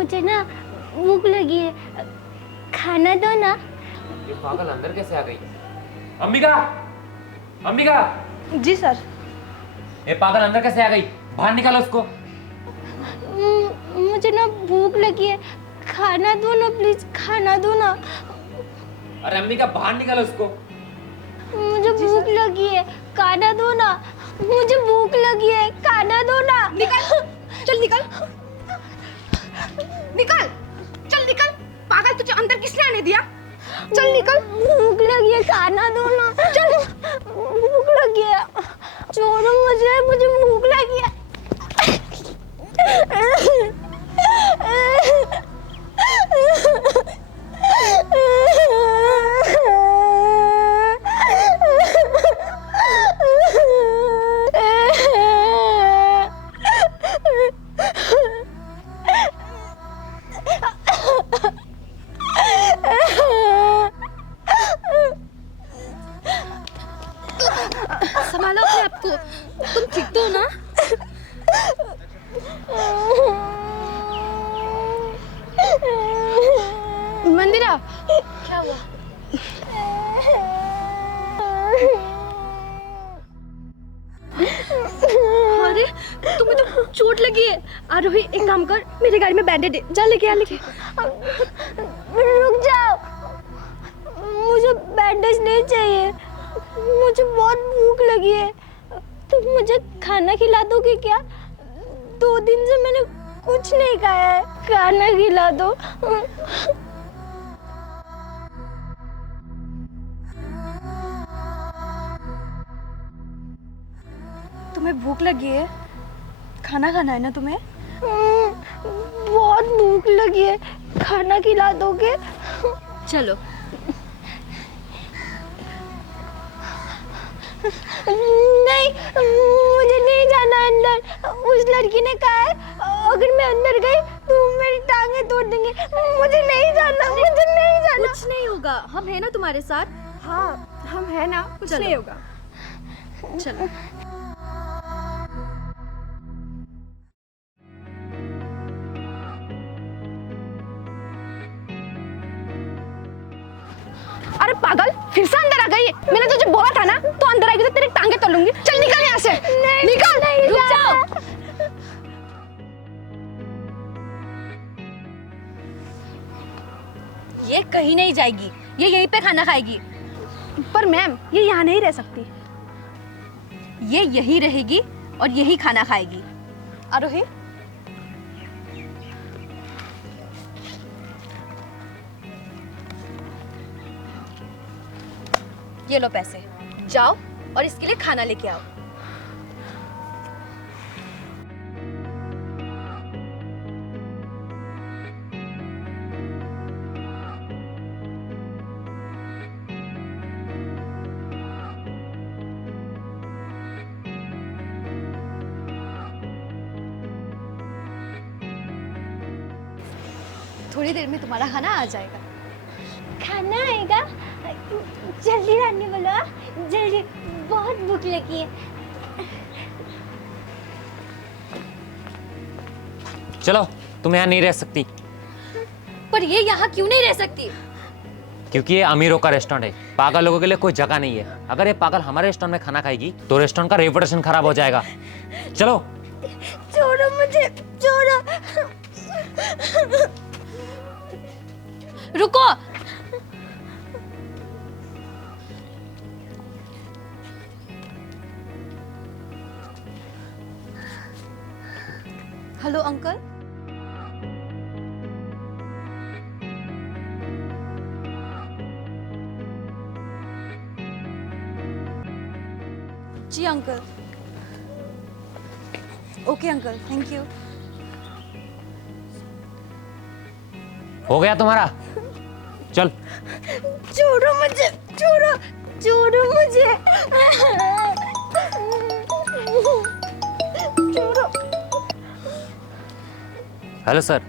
मुझे ना भूख लगी है, खाना दो ना। ये पागल अंदर कैसे आ गई? अंबिका, अंबिका। जी सर। ये पागल अंदर कैसे आ गई? बाहर निकालो उसको। मुझे ना भूख लगी है, खाना दो ना प्लीज, खाना दो ना। अरे अंबिका, बाहर निकालो उसको। मुझे भूख लगी है, खाना दो ना। मुझे भूख लगी है, खाना दो ना। निकल, चल निकल, निकल, चल निकल। पागल, तुझे अंदर किसने आने दिया? चल निकल। भूख लगी है, खाना दो ना। चल, भूख लगी है, छोड़ो मुझे, मुझे भूख लगी है। संभालो अपने आप को, तुम ठीक तो हो ना? मंदिरा, क्या हुआ? अरे तुम्हें तो चोट लगी है। आरोही, एक काम कर, मेरे गाड़ी में बैंडेड है, जा लेके आ, लेके। रुक जाओ, मुझे बैंडेज नहीं चाहिए, मुझे बहुत भूख लगी है। तुम मुझे खाना खिला दोगे क्या? 2 दिन से मैंने कुछ नहीं खाया है, खाना खिला दो। तुम्हें भूख लगी है, खाना खाना है ना तुम्हें? बहुत भूख लगी है, खाना खिला दोगे? चलो। नहीं, मुझे नहीं जाना अंदर। उस लड़की ने कहा है अगर मैं अंदर गई तो मेरी टांगे तोड़ देंगे। मुझे नहीं जाना, मुझे नहीं जाना। कुछ नहीं होगा, हम है ना तुम्हारे साथ। हाँ, हम है ना, कुछ नहीं होगा। चलो। अरे पागल, फिर से अंदर आ गई है। मैंने तुझे बोला था ना, तो अंदर आएगी तो तेरी टांगे तोड़ लूंगी। चल निकल यहाँ से। निकल, नहीं रुक जाओ। ये कहीं नहीं जाएगी, ये यहीं पे खाना खाएगी। पर मैम, ये यहाँ नहीं रह सकती। ये यहीं रहेगी और यहीं खाना खाएगी। आरोही, ये लो पैसे, जाओ और इसके लिए खाना लेके आओ। थोड़ी देर में तुम्हारा खाना आ जाएगा। खाना आएगा? जल्दी लाने बोलो, जल्दी, बहुत भूख लगी है। चलो, तुम यहाँ नहीं रह सकती। पर ये यहाँ क्यों नहीं रह सकती? क्योंकि ये अमीरों का रेस्टोरेंट है, पागल लोगों के लिए कोई जगह नहीं है। अगर ये पागल हमारे रेस्टोरेंट में खाना खाएगी तो रेस्टोरेंट का रेपुटेशन खराब हो जाएगा। चलो। छोड़ो मुझे, छोड़ो। रुको। Hello uncle. जी uncle. Okay uncle, thank you. हो गया तुम्हारा? चल। छोड़ो मुझे, छोड़ो, छोड़ो मुझे। छोड़ो। Hello sir.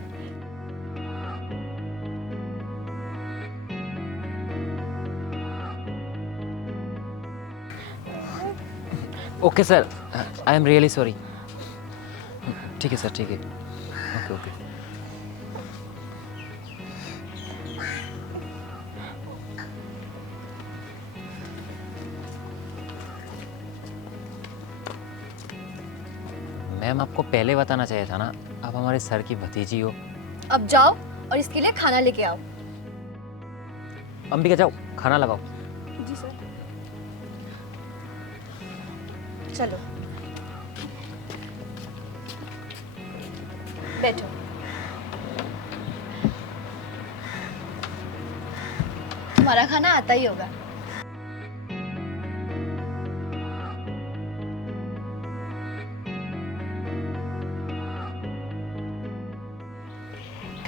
Okay sir, I am really sorry. ठीक है सर, ठीक है। Okay okay. मैम आपको पहले बताना चाहिए था ना, आप हमारे सर की भतीजी हो। अब जाओ और इसके लिए खाना लेके आओ। अंबिका जाओ खाना लगाओ। जी सर। चलो बैठो। तुम्हारा खाना आता ही होगा।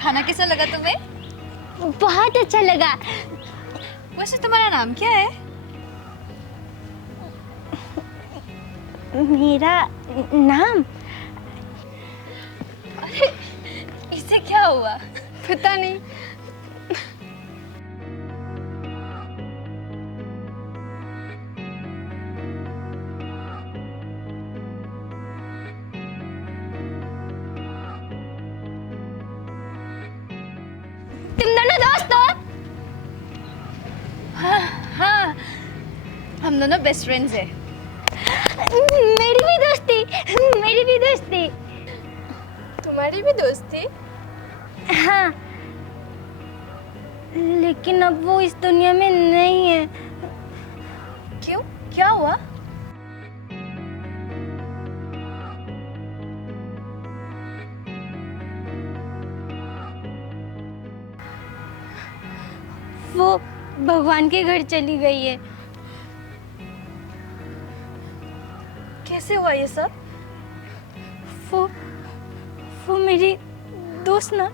खाना कैसा लगा तुम्हें? बहुत अच्छा लगा। वैसे तुम्हारा नाम क्या है? मेरा नाम इसे क्या हुआ? पता नहीं। तुम दोनों दोस्त हो? हाँ, हम दोनों बेस्ट फ्रेंड्स हैं। मेरी भी दोस्ती, मेरी भी दोस्ती। तुम्हारी भी दोस्ती? हाँ, लेकिन अब वो इस दुनिया में नहीं है। क्यों? क्या हुआ? वो भगवान के घर चली गई है। कैसे हुआ ये सब? वो मेरी दोस्त ना।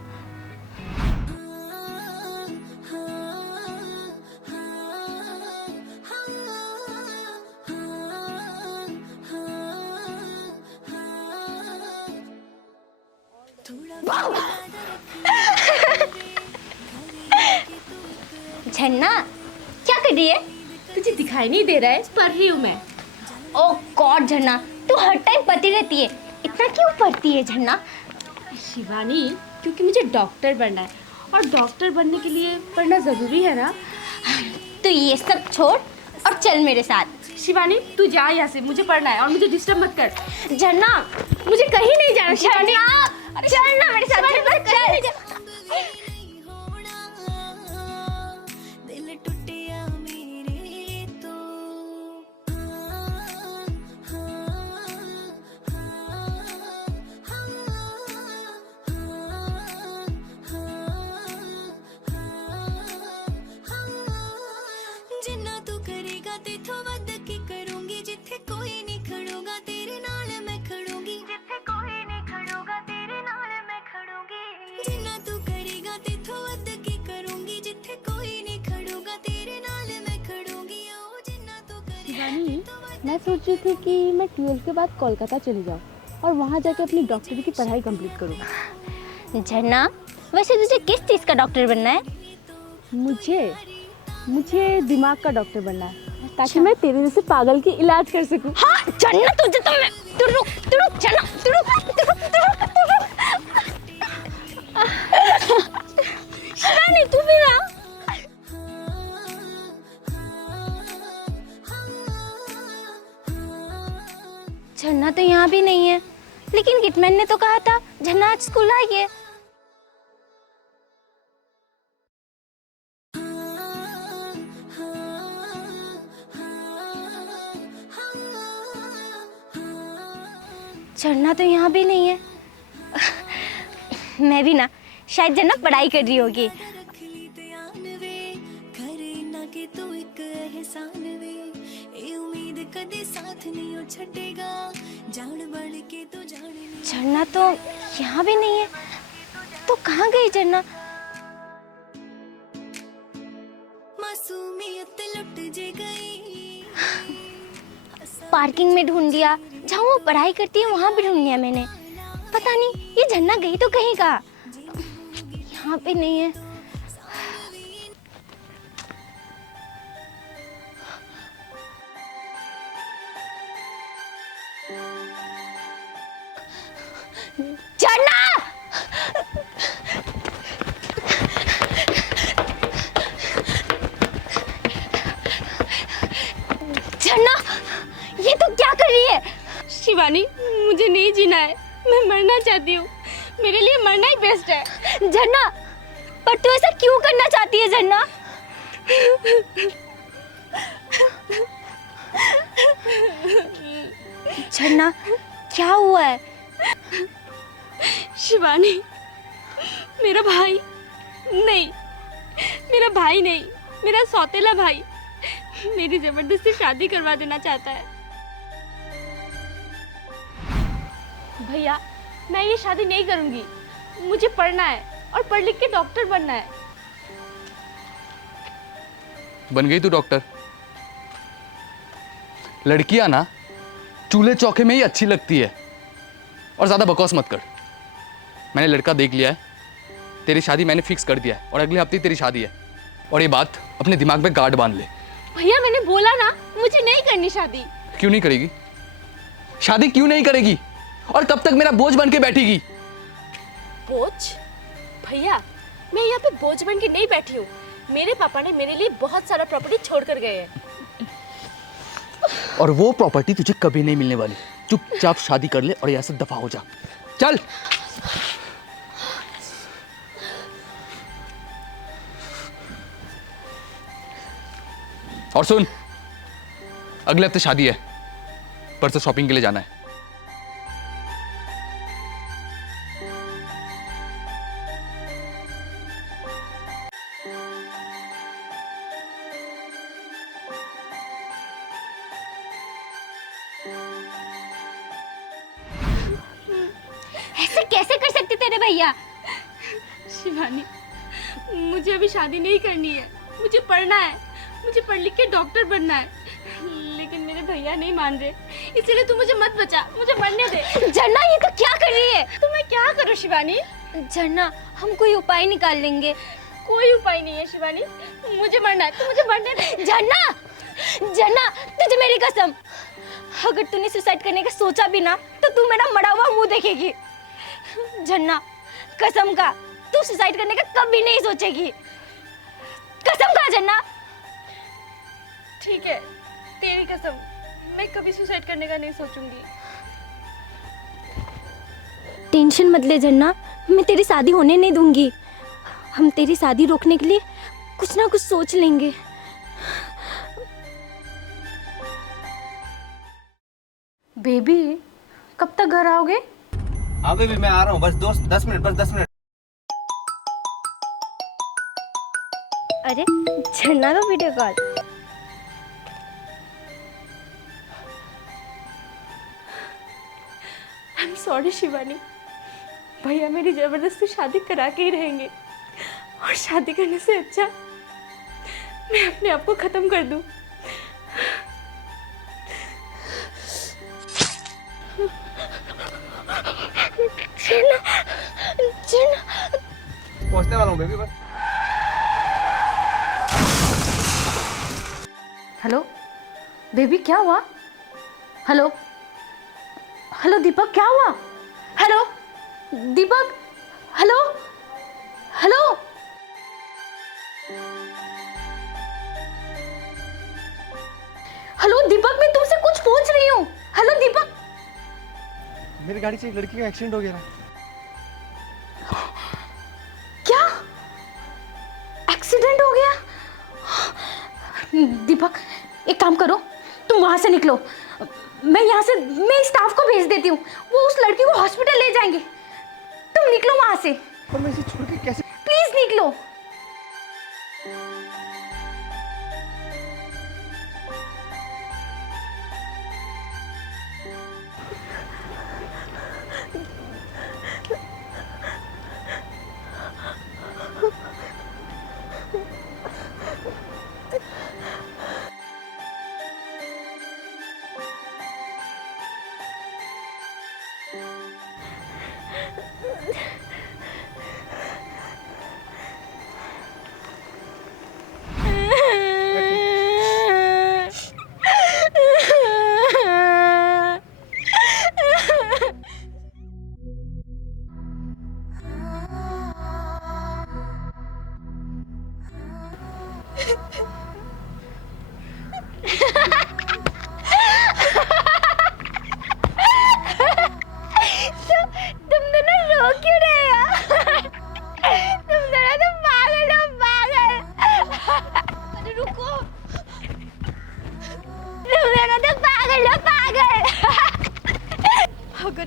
झन्ना क्या कर रही है? तुझे दिखाई नहीं दे रहा है? पढ़ रही हूँ मैं। ओ गॉड झन्ना, तू हर टाइम पढ़ती रहती है, इतना क्यों पढ़ती है झन्ना? शिवानी, क्योंकि मुझे डॉक्टर बनना है और डॉक्टर बनने के लिए पढ़ना ज़रूरी है ना। तो ये सब छोड़ और चल मेरे साथ। शिवानी तू जा यहाँ से, मुझे पढ़ना है और मुझे डिस्टर्ब मत कर। झन्ना मुझे कहीं नहीं जाना शिवानी। चल ना मेरे साथ, चल। जिन्ना तू करेगा तेथों वध के करूंगी, जिथे कोई नहीं खड़ोगा तेरे नाल मैं खड़ूंगी, जिथे कोई नहीं खड़ोगा तेरे नाल मैं खड़ूंगी। जिन्ना तू करेगा तेथों वध के करूंगी, जिथे कोई नहीं खड़ोगा तेरे नाल मैं खड़ूंगी। ओ जिन्ना तू शिवानी, मैं सोच रही थी कि मैं 12th के बाद कोलकाता चली जाऊँ और वहाँ जाके अपनी डॉक्टरी की पढ़ाई कंप्लीट करूँ। झन्ना वैसे तुझे किस चीज़ का डॉक्टर बनना है? मुझे दिमाग का डॉक्टर बनना है ताकि मैं तेरे जैसे पागल की इलाज कर सकूं। हाँ झन्ना, तुझे तो मैं तू रुक झन्ना, तू रुक। शिवानी तू भी ना। झन्ना तो यहाँ भी नहीं है, लेकिन किटमैन ने तो कहा था झन्ना आज स्कूल आई है। झरना तो यहाँ भी नहीं है। मैं भी ना, शायद झरना पढ़ाई कर रही होगी। झरना तो यहाँ भी नहीं है, तो कहाँ गई झरना? पार्किंग में ढूंढ दिया, जहाँ वो पढ़ाई करती है वहाँ भी ढूंढ लिया मैंने। पता नहीं ये झरना गई तो कहीं का, यहाँ पे नहीं है। झरना! झरना, ये तो क्या कर रही है? शिवानी, मुझे नहीं जीना है, मैं मरना चाहती हूँ। मेरे लिए मरना ही बेस्ट है। झरना, पर तू ऐसा क्यों करना चाहती है झरना? झरना, क्या हुआ है? शिवानी, मेरा भाई नहीं, मेरा भाई नहीं, मेरा सौतेला भाई मेरी जबरदस्ती शादी करवा देना चाहता है। भैया, मैं ये शादी नहीं करूंगी। मुझे पढ़ना है और पढ़ लिख के डॉक्टर बनना है। बन गई तू डॉक्टर? लड़कियां ना चूल्हे चौके में ही अच्छी लगती है। और ज्यादा बकवास मत कर। मैंने लड़का देख लिया है, तेरी शादी मैंने फिक्स कर दिया है और अगले हफ्ते तेरी शादी है। और ये बात अपने दिमाग में गांठ बांध ले। भैया, मैंने बोला ना, मुझे नहीं करनी शादी। क्यों नहीं करेगी? शादी क्यों नहीं करेगी? और कब तक मेरा बोझ बन के बैठेगी? बोझ? भैया, मैं यहाँ पे बोझ बन के नहीं बैठी हूँ। मेरे पापा ने मेरे लिए बहुत सारा प्रॉपर्टी छोड़ कर गए हैं। और वो प्रॉपर्टी तुझे कभी नहीं मिलने वाली। चुपचाप शादी कर ले और यहाँ से दफा हो जा। चल। और सुन, अगले हफ्ते शादी है, परसों शॉपिंग के लिए जाना है। ऐसे कैसे कर सकते तेरे भैया? शिवानी, मुझे अभी शादी नहीं करनी है। मुझे पढ़ना है, मुझे पढ़ लिख के डॉक्टर बनना है। लेकिन मेरे भैया नहीं मान रहे, इसीलिए तू मुझे मत बचा, मुझे मरने दे। झरना, ये तो क्या कर रही है? तो मैं क्या करूँ शिवानी? झरना, हम कोई उपाय निकाल लेंगे। कोई उपाय नहीं है शिवानी, मुझे मरना है, तू मुझे मरने दे। झरना, झरना, तुझे मेरी कसम, अगर तूने सुसाइड करने का सोचा भी ना तो तू मेरा मरा हुआ मुंह देखेगी। झरना, कसम का, तू सुसाइड करने का कभी नहीं सोचेगी। कसम का झरना। ठीक है, तेरी कसम, मैं कभी सुसाइड करने का नहीं सोचूंगी। टेंशन मत ले झरना, मैं तेरी शादी होने नहीं दूंगी। हम तेरी शादी रोकने के लिए कुछ ना कुछ सोच लेंगे। बेबी, कब तक घर आओगे? हाँ बेबी, मैं आ रहा हूँ। बस 10 मिनट, बस 10 मिनट। अरे झरना का video call. I am sorry Shivani, भैया मेरी जबरदस्ती शादी करा के ही रहेंगे। और शादी करने से अच्छा मैं अपने आप को खत्म कर दूं। झरना, झरना, पहुँचने वाला हूँ बेबी, बस। हेलो बेबी, क्या हुआ? हेलो हेलो दीपक, क्या हुआ? हेलो दीपक, हेलो हेलो हेलो दीपक, मैं तुमसे कुछ पूछ रही हूँ। हेलो दीपक। मेरी गाड़ी से एक लड़की का एक्सीडेंट हो गया ना। क्या एक्सीडेंट हो गया? दीपक, एक काम करो, तुम वहां से निकलो। मैं स्टाफ को भेज देती हूँ, वो उस लड़की को हॉस्पिटल ले जाएंगे। तुम निकलो वहां से। पर मैं इसे छोड़ के कैसे? प्लीज निकलो।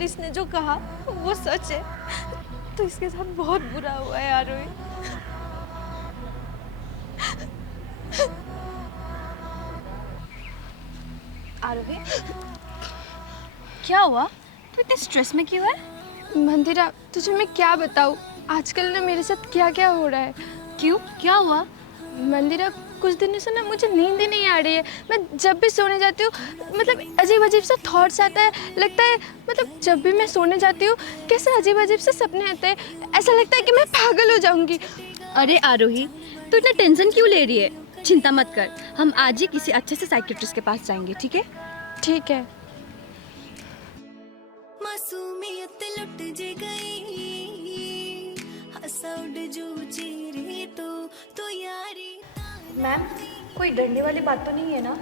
अगर इसने जो कहा वो सच है तो इसके साथ बहुत बुरा हुआ है आरोही। आरोही, क्या हुआ? तू इतने स्ट्रेस में क्यों है? मंदिरा, तुझे मैं क्या बताऊँ, आजकल ना मेरे साथ क्या क्या हो रहा है। क्यों, क्या हुआ? मंदिरा, कुछ दिनों से ना मुझे नींद ही नहीं आ रही है। मैं जब भी सोने जाती हूँ मतलब अजीब अजीब सा थॉट्स आता है, लगता है मतलब जब भी मैं सोने जाती हूँ कैसे अजीब अजीब से सपने आते हैं, ऐसा लगता है कि मैं पागल हो जाऊंगी। अरे आरोही, तू इतना टेंशन क्यों ले रही है? चिंता मत कर, हम आज ही किसी अच्छे से साइकियाट्रिस्ट के पास जाएंगे, ठीक है? ठीक है। मासूमियत लुट जे गई, हंसा उड़ जो चेहरे तो यारी। मैम, कोई डरने वाली बात तो नहीं है ना?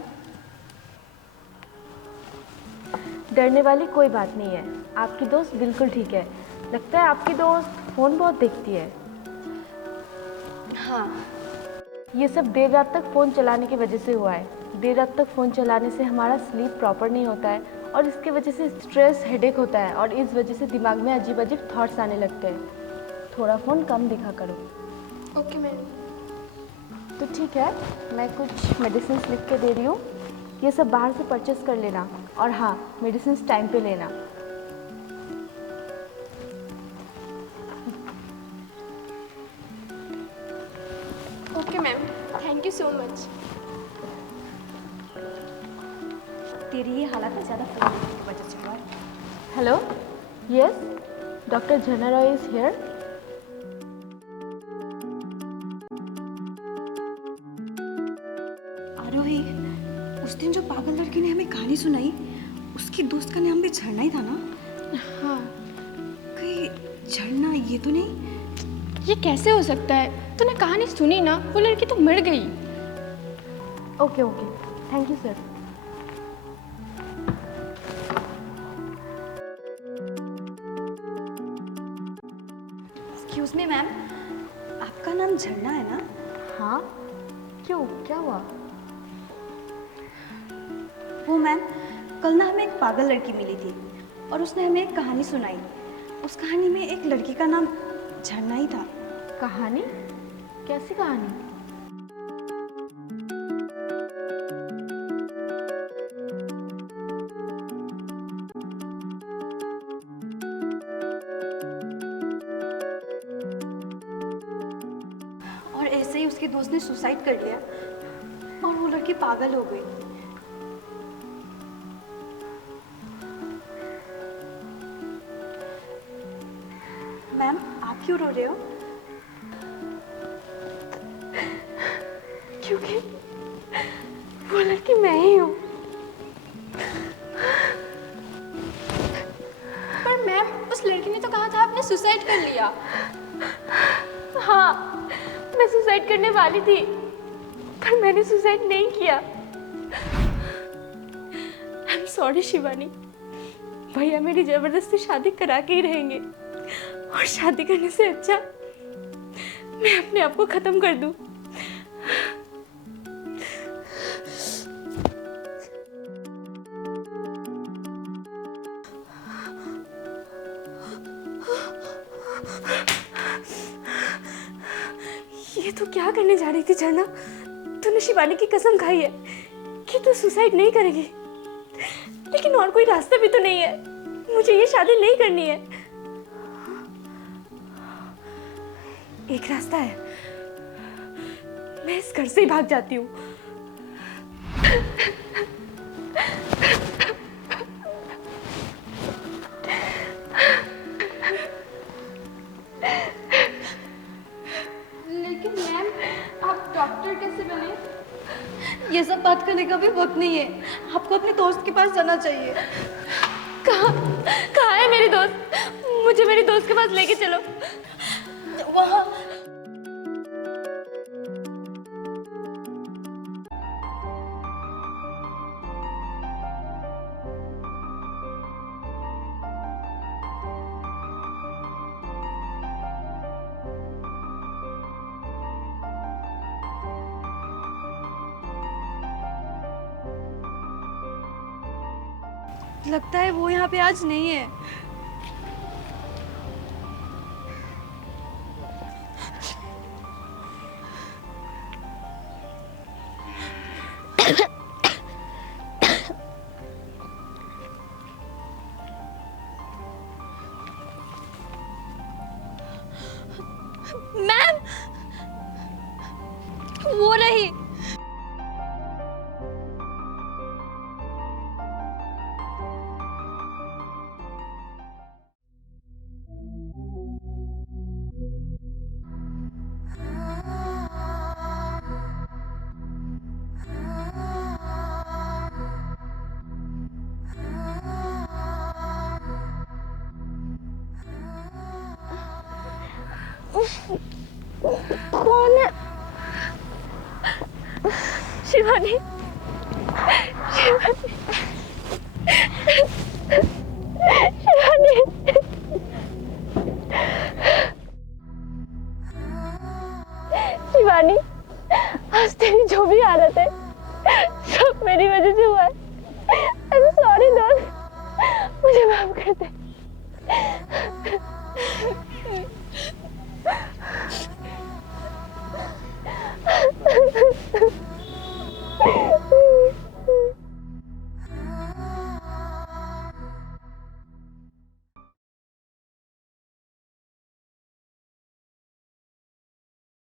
डरने वाली कोई बात नहीं है, आपकी दोस्त बिल्कुल ठीक है। लगता है आपकी दोस्त फ़ोन बहुत देखती है। हाँ। ये सब देर रात तक फ़ोन चलाने की वजह से हुआ है। देर रात तक फ़ोन चलाने से हमारा स्लीप प्रॉपर नहीं होता है और इसकी वजह से स्ट्रेस, हेडेक होता है और इस वजह से दिमाग में अजीब अजीब थॉट्स आने लगते हैं। थोड़ा फ़ोन कम देखा करो। Okay ma'am. तो ठीक है, मैं कुछ मेडिसिन लिख के दे रही हूँ, ये सब बाहर से परचेस कर लेना और हाँ, मेडिसिन टाइम पे लेना। Okay ma'am, thank you so much. तेरी ये हालत है ज़्यादा फ़ोन देखने की वजह से हुआ है। हेलो, यस, डॉक्टर झरना रॉय इज़ हियर। आरोही, उस दिन जो पागल लड़की ने हमें कहानी सुनाई, उसकी दोस्त का नाम भी झरना ही था ना? हाँ। कहीं झरना ये तो नहीं? ये कैसे हो सकता है? तूने कहानी सुनी ना, वो लड़की तो मर गई। Okay okay, thank you sir. Excuse me ma'am, आपका नाम झरना है ना? हाँ, क्यों, क्या हुआ? वो मैम, कल ना हमें एक पागल लड़की मिली थी और उसने हमें एक कहानी सुनाई। उस कहानी में एक लड़की का नाम झरना ही था। कहानी? कैसी कहानी? और ऐसे ही उसके दोस्त ने सुसाइड कर लिया और वो लड़की पागल हो गई। मैम, आप क्यों रो रहे हो? क्योंकि वो लड़की मैं ही हूँ। पर मैम, उस लड़की ने तो कहा था आपने सुसाइड कर लिया। हाँ, मैं सुसाइड करने वाली थी, पर मैंने सुसाइड नहीं किया। आई एम सॉरी शिवानी, भैया मेरी जबरदस्ती शादी करा के ही रहेंगे और शादी करने से अच्छा मैं अपने आप को खत्म कर दूं। ये तो क्या करने जा रही थी झरना? तूने शिवानी की कसम खाई है कि तू सुसाइड नहीं करेगी, लेकिन और कोई रास्ता भी तो नहीं है। मुझे ये शादी नहीं करनी है। एक रास्ता है, मैं इस घर से ही भाग जाती हूँ। लेकिन मैम, आप डॉक्टर कैसे बने? ये सब बात करने का भी वक्त नहीं है, आपको अपने दोस्त के पास जाना चाहिए। कहाँ है मेरी दोस्त? मुझे मेरी दोस्त के पास लेके चलो। वहाँ लगता है वो यहाँ पे आज नहीं है। मैम, वो रही। कौन है? शिवानी, शिवानी, शिवानी। शिवानी, आज तेरी जो भी हालत है सब मेरी वजह से हुआ है। I'm sorry दोस्त, मुझे माफ कर दे।